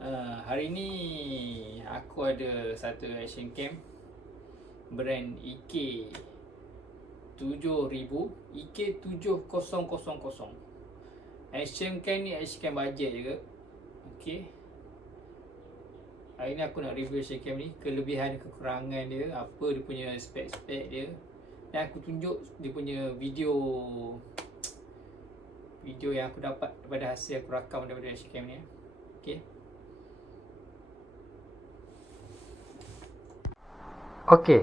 Hari ni aku ada satu action cam brand EK7000, EK7000. Action cam ni action cam bajet juga. Okey. Hari ni aku nak review action cam ni, kelebihan kekurangan dia, apa dia punya spek-spek dia, dan aku tunjuk dia punya video yang aku dapat daripada hasil aku rakam daripada action cam ni. Okey. Okey.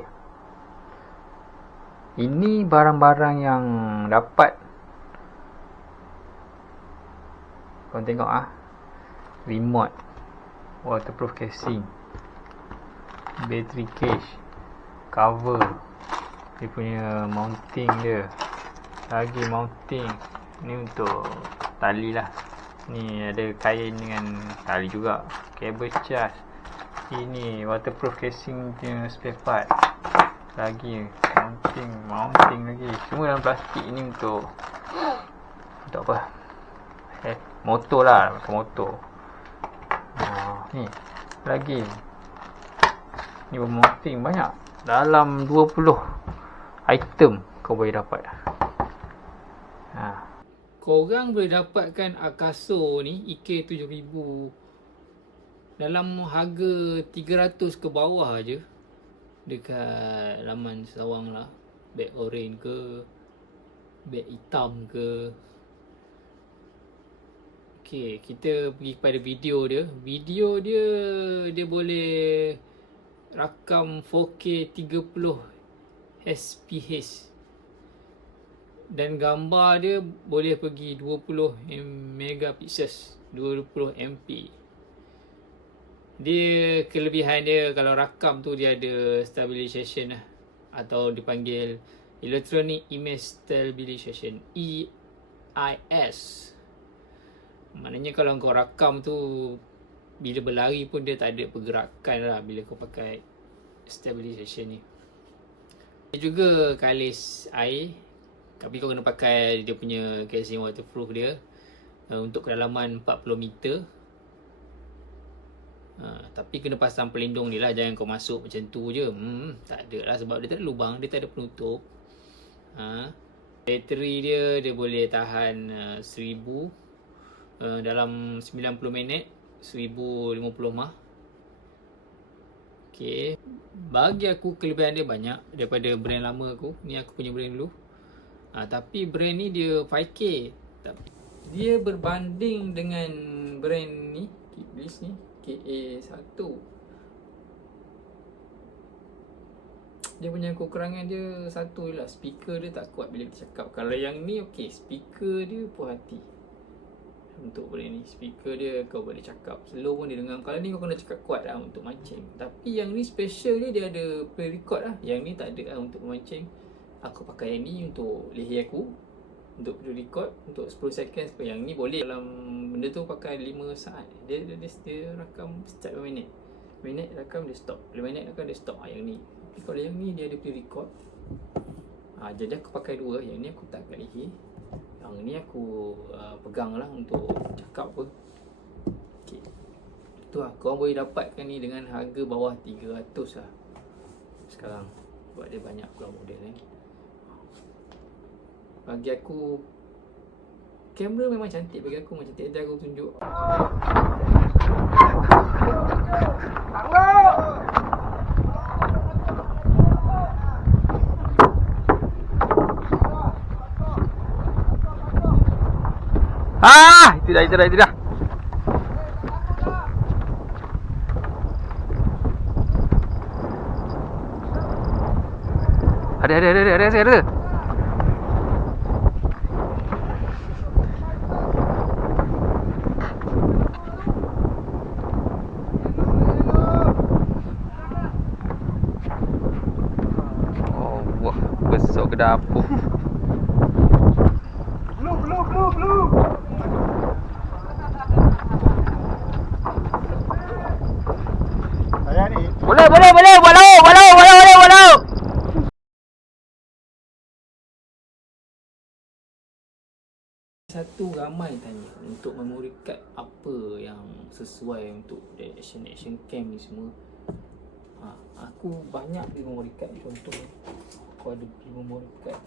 Ini barang-barang yang dapat. Korang tengok remote, waterproof casing, battery case, cover, dia punya mounting dia, lagi mounting ni untuk tali lah. Ni ada kain dengan tali juga, kabel charge. Ini waterproof casing punya spare part, lagi mounting lagi. Semua dalam plastik. Ini untuk apa? Motor lah, macam motor. Ni lagi, ni mounting banyak, dalam 20 item kau boleh dapat. Korang boleh dapatkan Akaso ni EK7000 dalam harga 300 ke bawah je dekat laman Sawang lah. Beg oren ke, beg hitam ke. Okey, kita pergi kepada video dia. Video dia boleh rakam 4K 30 fps. Dan gambar dia boleh pergi 20 megapixels, 20 MP. Dia kelebihan dia, kalau rakam tu dia ada stabilization lah, atau dipanggil Electronic Image Stabilization, EIS. Maknanya kalau kau rakam tu, bila berlari pun dia tak ada pergerakan lah bila kau pakai stabilization ni. Dia juga kalis air, tapi kau kena pakai dia punya casing waterproof dia untuk kedalaman 40 meter. Tapi kena pasang pelindung ni lah, jangan kau masuk macam tu je. Tak ada lah, sebab dia tak ada lubang, dia tak ada penutup. Bateri dia boleh tahan 1000 dalam 90 minit, 1050 mAh. Okay. Bagi aku kelebihan dia banyak daripada brand lama aku. Ni aku punya brand dulu. Tapi brand ni dia 5K. Dia berbanding dengan brand ni, Kiblis ni, KA1. Dia punya kekurangan dia satu je lah, speaker dia tak kuat bila kita cakap. Kalau yang ni okey, speaker dia puas hati. Untuk brand ni, speaker dia kau boleh cakap slow pun dia dengar. Kalau ni kau kena cakap kuat lah untuk mancing. Tapi yang ni special dia ada play record lah. Yang ni tak ada lah untuk mancing. Aku pakai yang ni untuk leher aku, untuk play record untuk 10 second. Yang ni boleh dalam benda tu pakai 5 saat. Dia rakam start 5 minit, rakam dia stop, 5 minit rakam dia stop. Yang ni. Tapi kalau yang ni dia ada play record. Jadi aku pakai dua. Yang ni aku tak kat leher, yang ni aku pegang lah untuk cakap pun. Okay. Tu lah, korang boleh dapatkan ni dengan harga bawah 300 lah sekarang. Sebab dia banyak pula model ni. Bagi aku, kamera memang cantik. Bagi aku memang cantik. Nanti aku tunjuk. Itu dah. Ada. Oh, wah, besok ke dapur. Blue. Saya ni. Boleh. Walau. satu ramai tanya untuk memory card apa yang sesuai untuk action cam ni semua. Aku banyak beli memory card. Contoh aku ada beli memory card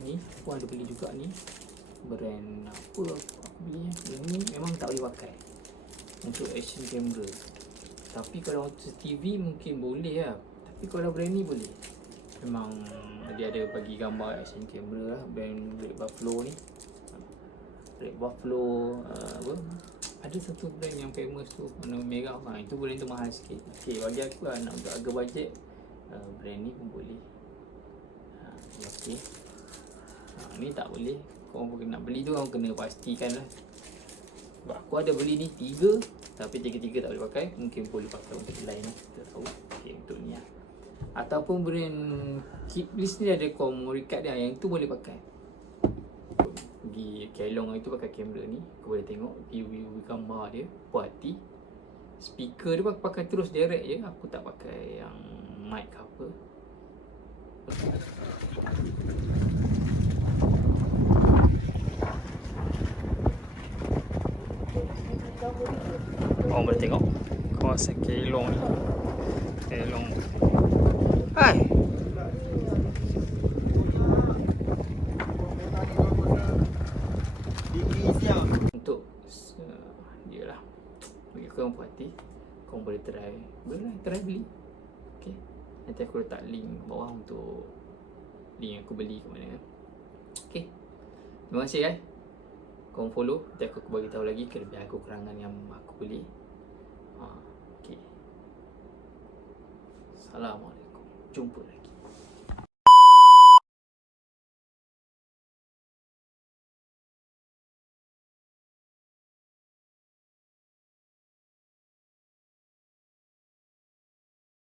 ni, aku ada beli juga ni, brand apa aku beli ni, memang tak boleh pakai untuk action camera. Tapi kalau untuk TV mungkin boleh lah. Tapi kalau brand ni boleh. Memang dia ada bagi gambar action camera lah, brand Red Buffalo ni. Red Buffalo apa? Ada satu brand yang famous tu warna merah. Itu brand tu mahal sikit. Okey, bagi aku lah, nak untuk harga bajet, brand ni pun boleh. Okey. Ni tak boleh. Kau nak beli tu kau kena pastikan lah. Sebab aku ada beli ni 3, tapi 3-3 tak boleh pakai. Mungkin boleh pakai untuk lain lah, tak tahu. Okey, untuk ni lah. Ataupun brand Keeplist ni ada memory card dia, yang tu boleh pakai. Pergi Kelong itu pakai kamera ni, kau boleh tengok view gambar dia, puas hati. Speaker dia pakai terus direct je, aku tak pakai yang mic ke apa. Kau boleh tengok kawasan Kelong ni. Kelong. Hai. Untuk dia lah, bagi kau yang puas hati, kau boleh try beli. Okay, nanti aku letak link bawah untuk link yang aku beli kat mana. Okay, terima kasih guys. Kau follow, nanti aku bagi tahu lagi kelebihan kekurangan yang aku beli. Okay, Assalamualaikum, jumpa lagi.